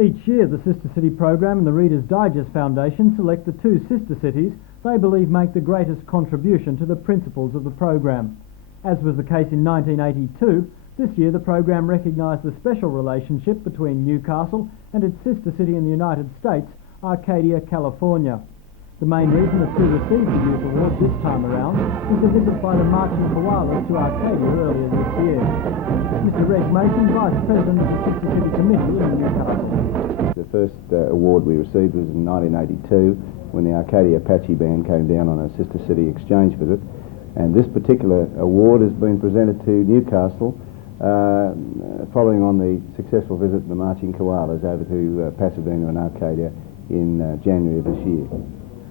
Each year, the Sister City program and the Reader's Digest Foundation select the 2 sister cities they believe make the greatest contribution to the principles of the program. As was the case in 1982, this year the program recognised the special relationship between Newcastle and its sister city in the United States, Arcadia, California. The main reason the 2 received the Youth Award this time around was the visit by the marching koalas to Arcadia earlier this year. Mr. Reg Mason, Vice President of the Sister City Committee in Newcastle. The first award we received was in 1982 when the Arcadia Apache Band came down on a Sister City exchange visit, and this particular award has been presented to Newcastle following on the successful visit of the marching koalas over to Pasadena and Arcadia in January of this year.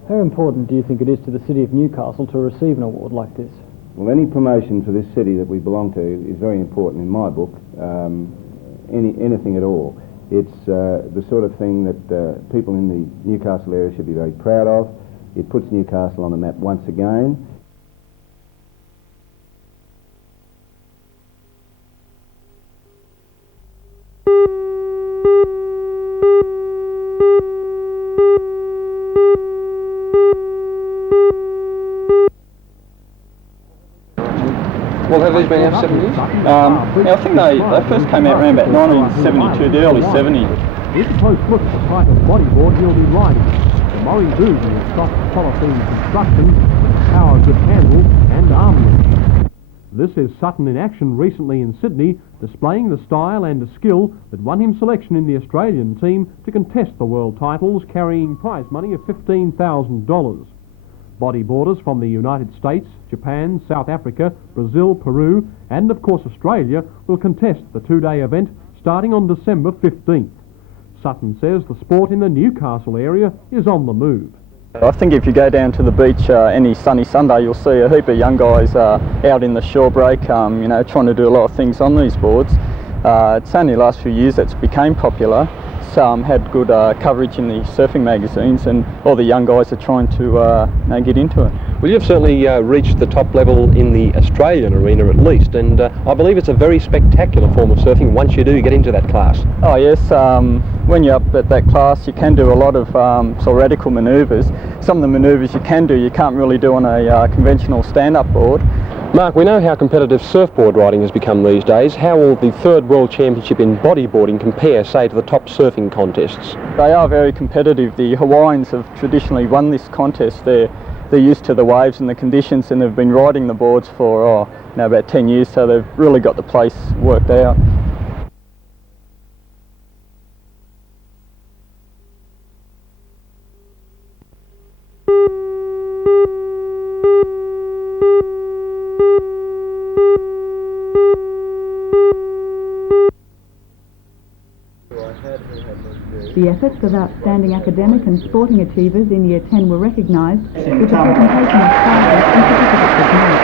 How important do you think it is to the city of Newcastle to receive an award like this? Well, any promotion for this city that we belong to is very important in my book, anything at all. It's the sort of thing that people in the Newcastle area should be very proud of. It puts Newcastle on the map once again. Well, have these been out 7 years? Yeah, I think they first came out around about 1972, the early 70s. Here's a close look at the type of bodyboard he'll be riding. The Murray Boozy is soft polythene construction, power grip handles and armrest. This is Sutton in action recently in Sydney, displaying the style and the skill that won him selection in the Australian team to contest the world titles, carrying prize money of $15,000. Bodyboarders from the United States, Japan, South Africa, Brazil, Peru and of course Australia will contest the 2-day event starting on December 15th. Sutton says the sport in the Newcastle area is on the move. I think if you go down to the beach any sunny Sunday, you'll see a heap of young guys out in the shore break, you know, trying to do a lot of things on these boards. It's only the last few years that's became popular. Had good coverage in the surfing magazines, and all the young guys are trying to get into it. Well, you've certainly reached the top level in the Australian arena at least, and I believe it's a very spectacular form of surfing once you do get into that class. Oh yes, when you're up at that class you can do a lot of sort of radical manoeuvres. Some of the manoeuvres you can do you can't really do on a conventional stand-up board. Mark, we know how competitive surfboard riding has become these days. How will the 3rd World Championship in bodyboarding compare, say, to the top surfing contests? They are very competitive. The Hawaiians have traditionally won this contest. They're used to the waves and the conditions, and they've been riding the boards for about 10 years, so they've really got the place worked out. The efforts of outstanding academic and sporting achievers in Year 10 were recognised with the presentation of prizes and certificates of merit.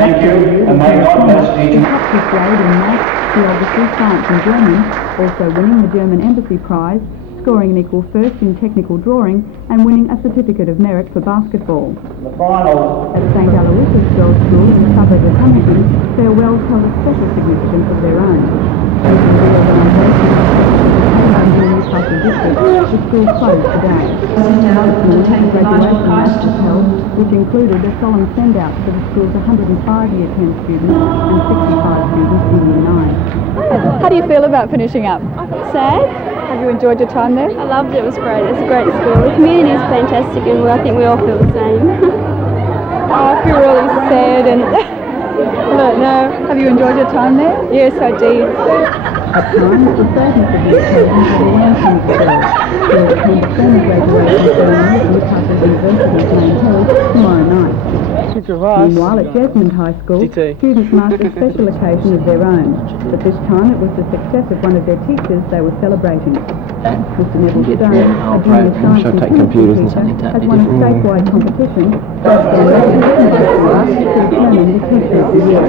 Thank you, and may God bless you. He topped his grade in maths, geography, science and German, also winning the German Embassy Prize, scoring an equal first in technical drawing and winning a certificate of merit for basketball. The final. At St Aloysius Girls' School in the suburb of Hamilton, farewells held a special significance of their own. The school closed today. Graduation mass was held, which included a solemn send-out for the school's 105 Year 10 students and 65 students in Year 9. How do you feel about finishing up? Sad. Have you enjoyed your time there? I loved it. It was great. It's a great school. The community is fantastic, and I think we all feel the same. I feel really sad and I don't know. Have you enjoyed your time there? Yes, I did. At times, the 30th of the occasion for the Anthem School. There will attend the formal graduation ceremony at Newcastle University's main hall tomorrow night. Meanwhile, at Jesmond High School, students marked a special occasion of their own, but this time it was the success of one of their teachers they were celebrating. Mr. Neville Stone, a junior science and chemistry teacher, has won a statewide competition based on recognition by to determine the Teacher of the Year.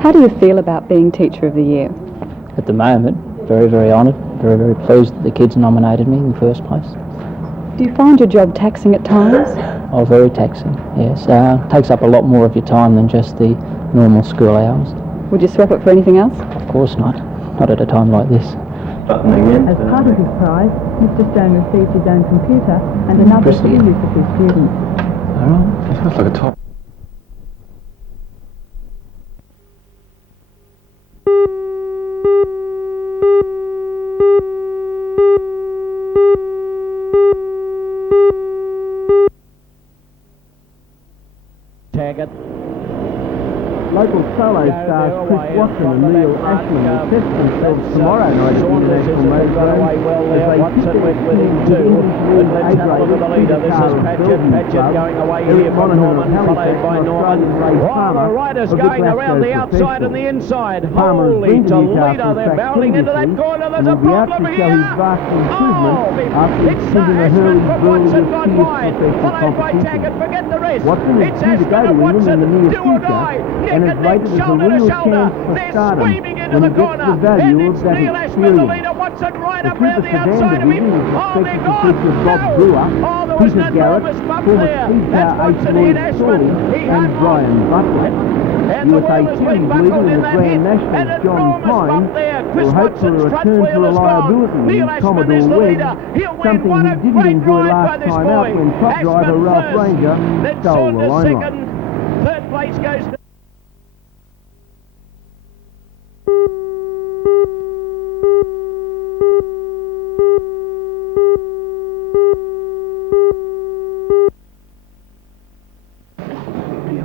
How do you feel about being Teacher of the Year? At the moment, very, very honoured, very, very pleased that the kids nominated me in the first place. Do you find your job taxing at times? Oh, very taxing, yes. Takes up a lot more of your time than just the normal school hours. Would you swap it for anything else? Of course not at a time like this. As part of his prize, Mr. Stone received his own computer and another for the use of his students. Alright, that looks like a top. Local solo stars Chris Watson and Neil Ashman will test themselves tomorrow night at the International Motor Zone as they pit their teams with English lead A-grade supercar going away Eric here from Monaghan Norman, of followed by Halifax, Norman. Australian Ray Palmer The riders of the going around the Glasgow outside and the Professional. inside. Palmer has Holy been to Toledo, Newcastle they're track barreling into that previously corner. There's and a will be out problem to show here. his vast improvement after It's spending a Ashman hurly from burly Watson with gone fierce wide, professional followed by competition. Taggart. Forget the rest. Watson is It's due to go Ashman to and England Watson, in the near do or future die. and Neck is and neck, rated as a shoulder to real shoulder. chance for They're stardom squeaming into when the he gets corner. the value And of it's that Neil Ashman, the experience. leader. Watson right The up round the Super Sedan outside of him. division is Oh, they're expected to gone. feature Bob No. Brewer, Oh, there was Peter an Garrett, enormous bump former there. speed That's car ace Watson Lloyd in Ashman. Storey He and had Brian Butler. and the USA wheel has been Series buckled leader in in the that hit. Grand An National, John enormous bump Pine, there. Chris will hope for a Watson's front return to wheel is gone. reliability Neil in Ashman is Commodore the Wedge, leader. He'll win. something What he a didn't great enjoy ride by last this time out boy. when top driver Ashman Ralph first, Ranger then stole the Saunders limelight. second. Third place goes to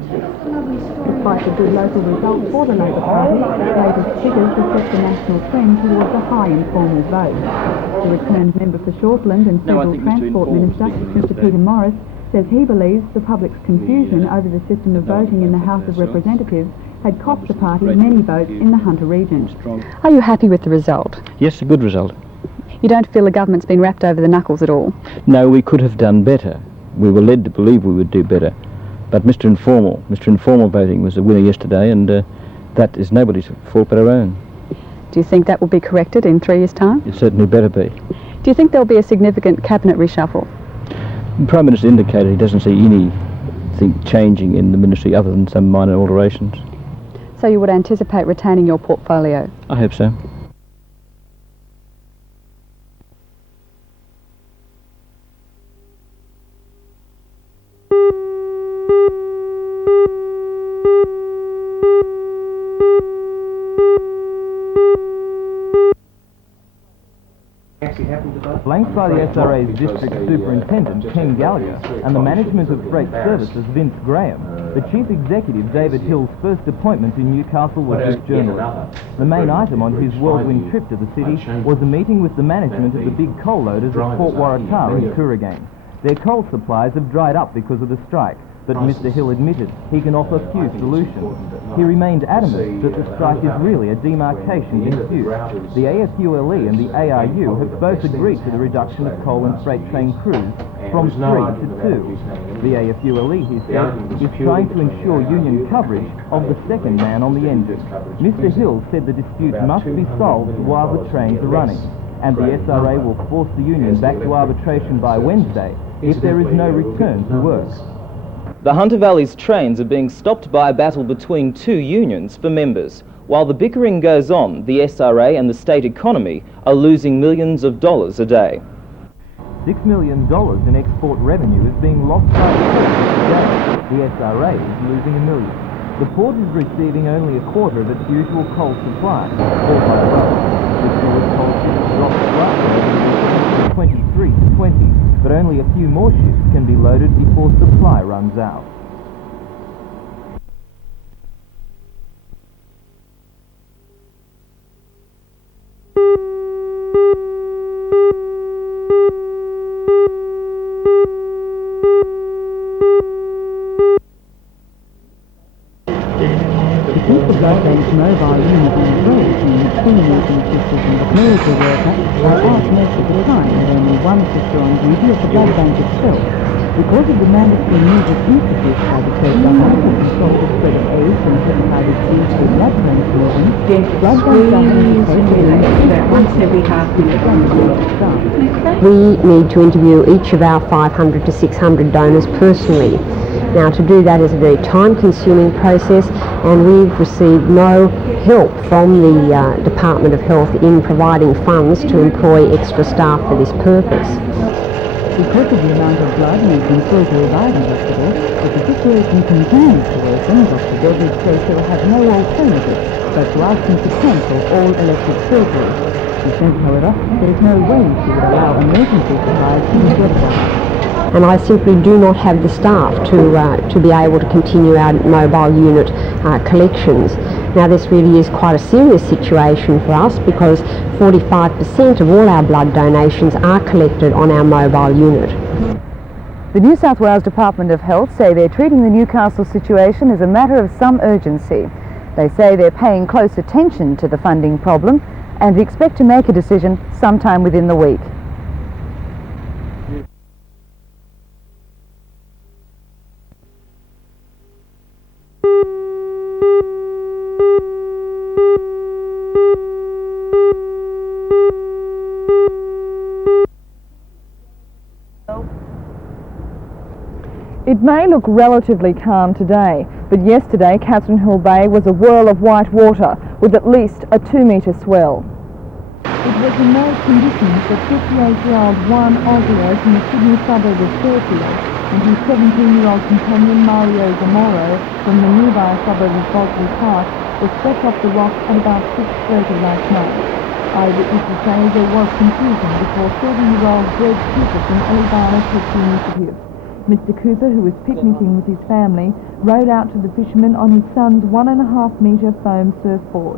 Despite the good local result for the Labour Party, latest figures reflect the national trend towards a high informal vote. The returned member for Shortland and Federal Transport Minister, Mr Peter Morris, says he believes the public's confusion over the system of voting in the House of Representatives had cost the party many votes in the Hunter region. Are you happy with the result? Yes, a good result. You don't feel the government's been wrapped over the knuckles at all? No, we could have done better. We were led to believe we would do better. But Mr Informal voting was the winner yesterday, and that is nobody's fault but our own. Do you think that will be corrected in 3 years' time? It certainly better be. Do you think there'll be a significant cabinet reshuffle? The Prime Minister indicated he doesn't see anything changing in the ministry other than some minor alterations. So you would anticipate retaining your portfolio? I hope so. Flanked by the SRA's District Superintendent, Ken Gallagher, and the management of Freight Services, Vince Graham, the Chief Executive, David Hill's first appointment in Newcastle was as journalist. The main item on his whirlwind trip to the city was a meeting with the management of the big coal loaders at Port Waratah in Kooragang. Their coal supplies have dried up because of the strike, but Mr Hill admitted he can offer few solutions. He remained adamant that the strike is really a demarcation dispute. The AFULE and the ARU have both agreed to the reduction of coal and freight train crews from 3 to 2. The AFULE, he said, is trying to ensure union coverage of the second man on the engine. Mr Hill said the dispute must be solved while the trains are running, and the SRA will force the union back to arbitration by Wednesday if there is no return to work. The Hunter Valley's trains are being stopped by a battle between two unions for members. While the bickering goes on, the SRA and the state economy are losing millions of dollars a day. $6 million in export revenue is being lost by the port today. The SRA is losing $1 million. The port is receiving only a quarter of its usual coal supply, bought by road. This year's coal ships dropped slightly from 23 to 20. But only a few more ships can be loaded before supply runs out. Since the blood-based mobile unit on the road means two nursing sisters and a clerical worker are out most of the time with only one sister on duty at the blood bank itself. Because of the mandatory measures introduced by the state government to control the spread of AIDS and hepatitis C through blood transfusion, blood banks are having to cope with once every half year. We need to interview each of our 500 to 600 donors personally Now, to do that is a very time-consuming process, and we've received no help from the Department of Health in providing funds to employ extra staff for this purpose. Because of the amount of blood used in surgery by the hospital, if the situation continues to worsen, Dr. Beveridge says she'll have no alternative but to ask them to cancel all elective surgery. She says, however, there's no way she would allow emergency supplies to be jeopardised. And I simply do not have the staff to be able to continue our mobile unit collections. Now, this really is quite a serious situation for us because 45% of all our blood donations are collected on our mobile unit. The New South Wales Department of Health say they're treating the Newcastle situation as a matter of some urgency. They say they're paying close attention to the funding problem and expect to make a decision sometime within the week. It may look relatively calm today, but yesterday Catherine Hill Bay was a whirl of white water with at least a 2-metre swell. It was in those conditions that 58-year-old Juan Ozios from the Sydney suburb of Fairfield and his 17-year-old companion Mario Zamora from the nearby suburb of Bosley Park were swept off the rocks at about 6:30 last night. Eyewitnesses say there was confusion before 30-year-old Greg Cooper from Elibana took the initiative. Mr. Cooper, who was picnicking with his family, rowed out to the fishermen on his son's 1.5-metre foam surfboard.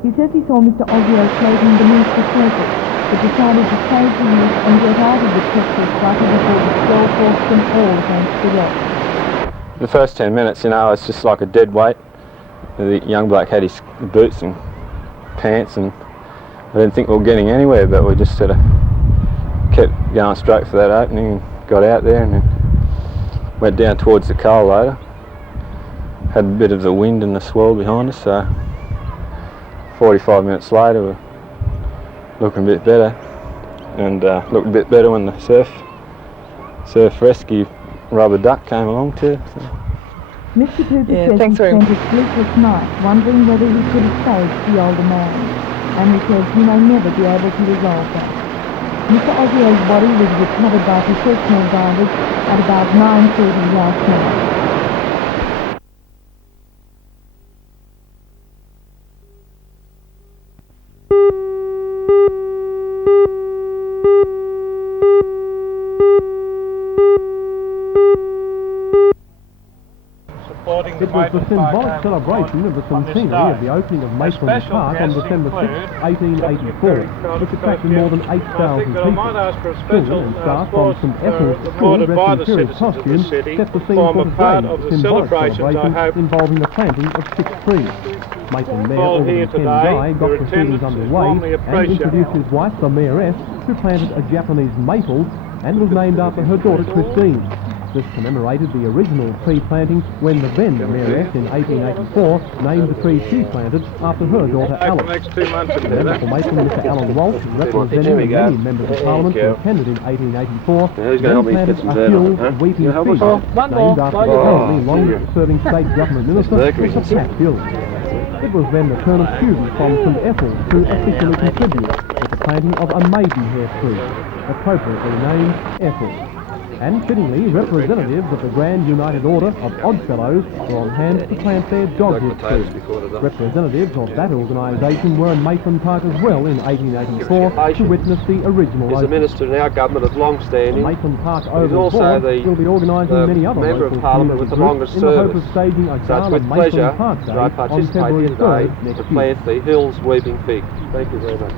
He says he saw Mr. Ozios floating beneath the surface, but decided to save the youth and get out of the treacherous gutter before the swell forced them all against the rocks. The first 10 minutes, you know, it's just like a dead weight. The young bloke had his boots and pants, and I didn't think we were getting anywhere, but we just sort of kept going straight for that opening and got out there and then went down towards the coal loader. Had a bit of the wind and the swell behind us, so 45 minutes later we're looking a bit better, and looked a bit better when the surf rescue rubber duck came along too. So. Mr. Cooper says he spent a sleepless night wondering whether he could have saved the older man, and he says he may never be able to resolve that. Mr. Ozios' body was recovered by professional divers at about 9:30 last night. It was the symbolic celebration of the centenary of the opening of Maitland Park on December 6, 1884, which attracted more than 8,000 people. Children and staff from St Ethel's School dressed in imperial costumes set the scene for today's symbolic celebration involving the planting of 6 trees. Maitland Mayor Alderman Ken Guy got proceedings underway and introduced his wife, the Mayoress, who planted a Japanese maple and was named after her daughter Christine. This commemorated the original tree planting when the then Mayoress in 1884 named the tree she planted after her daughter Alice. Member for Maitland, Mr Alan Walsh, representing many members of Parliament who attended in 1884, then planted a hill weeping fig, named after the currently long-serving state government minister, Mr Pat Hill. It was then the turn of students from St Ethel's to officially contribute with the planting of a maidenhair tree, appropriately named Ethel. And fittingly, representatives of the Grand United Order of Oddfellows were on hand to plant their dogwood trees. Representatives of that organisation were in Maitland Park as well in 1884 to witness the original opening. He's a minister in our government of long standing. The Maitland Park Oval Board will be organising many other member local of Parliament with the longest in the hope service. of staging a So it's gala with Maitland pleasure Park Day that I on participate February here today 3rd next to year. plant the Hills Weeping Fig. Thank you very much.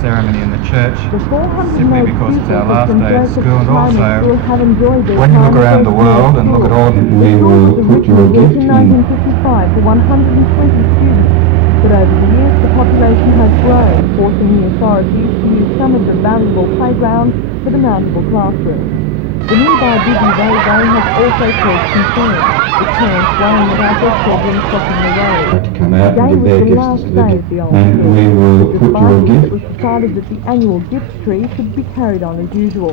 Ceremony in the church simply because it's our last day at school, and also when you look around the world and look at all we will put your gift in 1955 for 120 students, but over the years the population has grown, forcing the authorities to use some of the valuable playgrounds for the mountable classrooms. The nearby busy roadway has also caused concern, with parents worrying about their children crossing the road. Come out Today and give was their the gifts last to the day gift, of the old and tree. we will put Despite your this, gift. it was decided that the annual gift tree should be carried on as usual.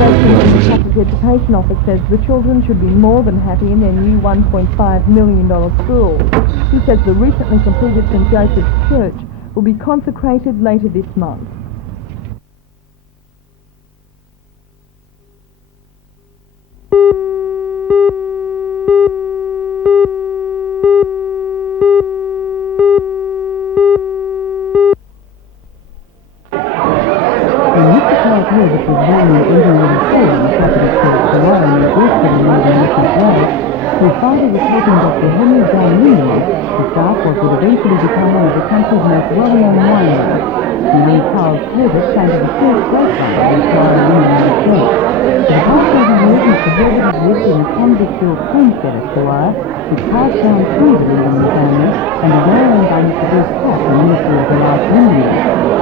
The Catholic Education Office says the children should be more than happy in their new $1.5 million school. He says the recently completed St Joseph's Church will be consecrated later this month. His father was helping Dr. Henry J. Nimrod, who staff what would eventually become one of the country's most well-known wineries. The young Charles Torres came to the first grapevine of his father Nimrod Estate. For the past 30 years, Mr. Herbert has lived in the convict-built homestead at Torres, which passed down through the Lindemann family and is now owned by Mr. Bruce Pratt, the Minister of the last Lindemann.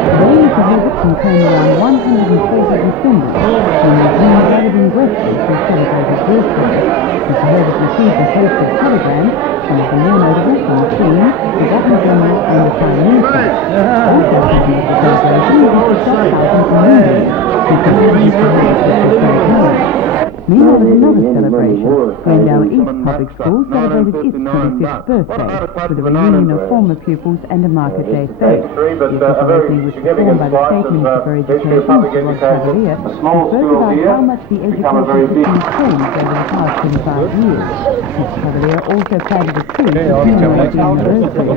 Today, Mr. Herbert contained around 140 descendants, whom the King gathered in Western to celebrate his birthday. Mr. Herbert received a host of telegrams, some of the more notable from the Queen, the Governor-General and the Prime Minister. Also present at the celebration was the Scotch Sergeant from India, who contributed to Herbert's great home. Meanwhile, at another celebration, Glendale East Public School celebrated its 25th birthday with a reunion of former pupils and a market day fete. The official opening was performed by the State Minister for Education, Mr. Rod Cavalier, who spoke about how much the education system has changed over the past 25 years. Mr. Cavalier also planted a tree to commemorate the anniversary.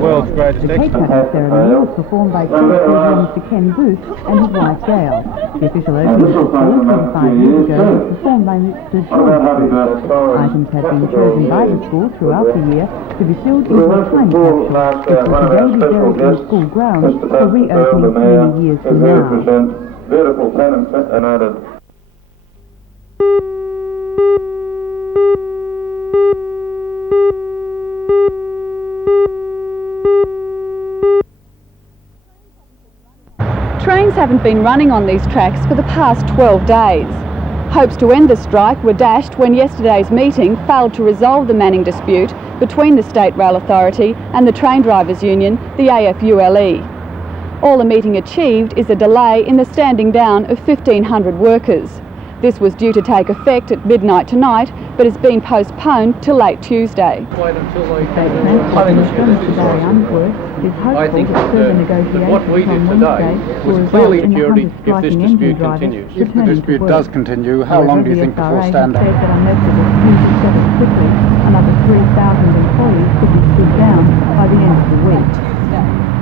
The cake cutting ceremony was performed by Chancellor Mr. Ken Booth and his wife Gail. The official opening of the school 25 years ago was performed by Mr. Items have been chosen by the school throughout the year to be filled into a time capsule, which will today be buried in the school grounds for reopening many years from now. Beautiful and Trains haven't been running on these tracks for the past 12 days. Hopes to end the strike were dashed when yesterday's meeting failed to resolve the manning dispute between the State Rail Authority and the train drivers' union, the AFULE. All the meeting achieved is a delay in the standing down of 1,500 workers. This was due to take effect at midnight tonight, but has been postponed till late Tuesday. Wait until they I think that what we did today was clearly security if this dispute continues. If the dispute does continue, how long do you think before stand-up? Another 3,000 employees could be stood down by the end of the week.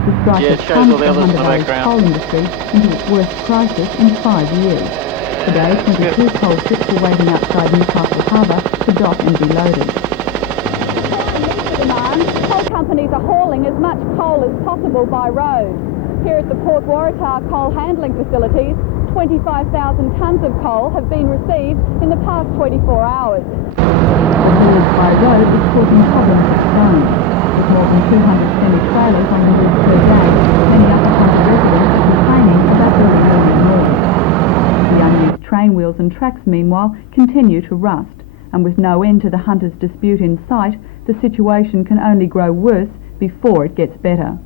The strike has plunged the Hunter Valley coal industry into its worst crisis in 5 years. Today, 22 coal ships are waiting outside Newcastle Harbour to dock and be loaded. Coal companies are hauling as much coal as possible by road. Here at the Port Waratah coal handling facilities, 25,000 tonnes of coal have been received in the past 24 hours. The haulage by road is causing problems of its own. With more than 200 semi-trailers on the route per day, many upper country residents are complaining about early noise. The unused train wheels and tracks, meanwhile, continue to rust, and with no end to the hunters' dispute in sight, the situation can only grow worse before it gets better.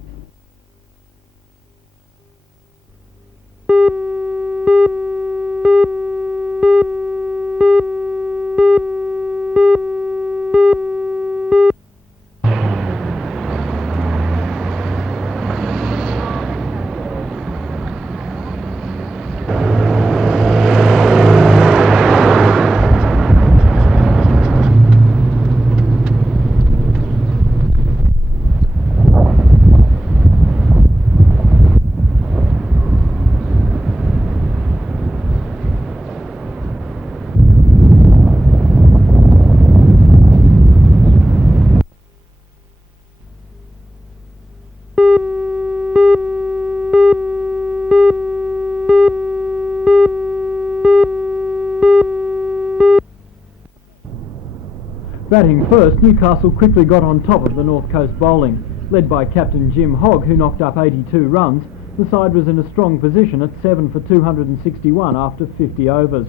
Batting first, Newcastle quickly got on top of the North Coast bowling. Led by captain Jim Hogg, who knocked up 82 runs, The side was in a strong position at 7 for 261 after 50 overs.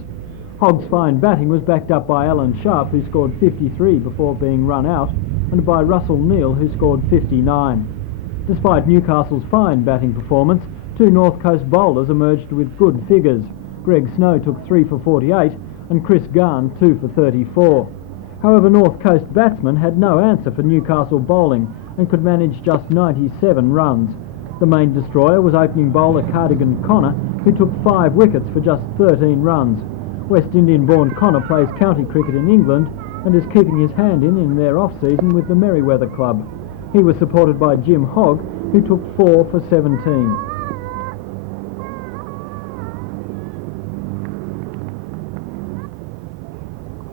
Hogg's fine batting was backed up by Alan Sharp, who scored 53 before being run out, and by Russell Neal, who scored 59. Despite Newcastle's fine batting performance, two North Coast bowlers emerged with good figures. Greg Snow took 3 for 48 and Chris Garn 2 for 34. However, North Coast batsmen had no answer for Newcastle bowling and could manage just 97 runs. The main destroyer was opening bowler Cardigan Connor, who took 5 wickets for just 13 runs. West Indian-born Connor plays county cricket in England and is keeping his hand in their off-season with the Merryweather Club. He was supported by Jim Hogg, who took 4 for 17.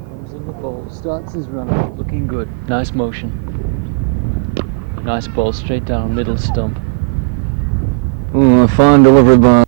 Comes in the ball, starts his run up, looking good. Nice motion. Nice ball straight down middle stump. Oh, a fine delivery by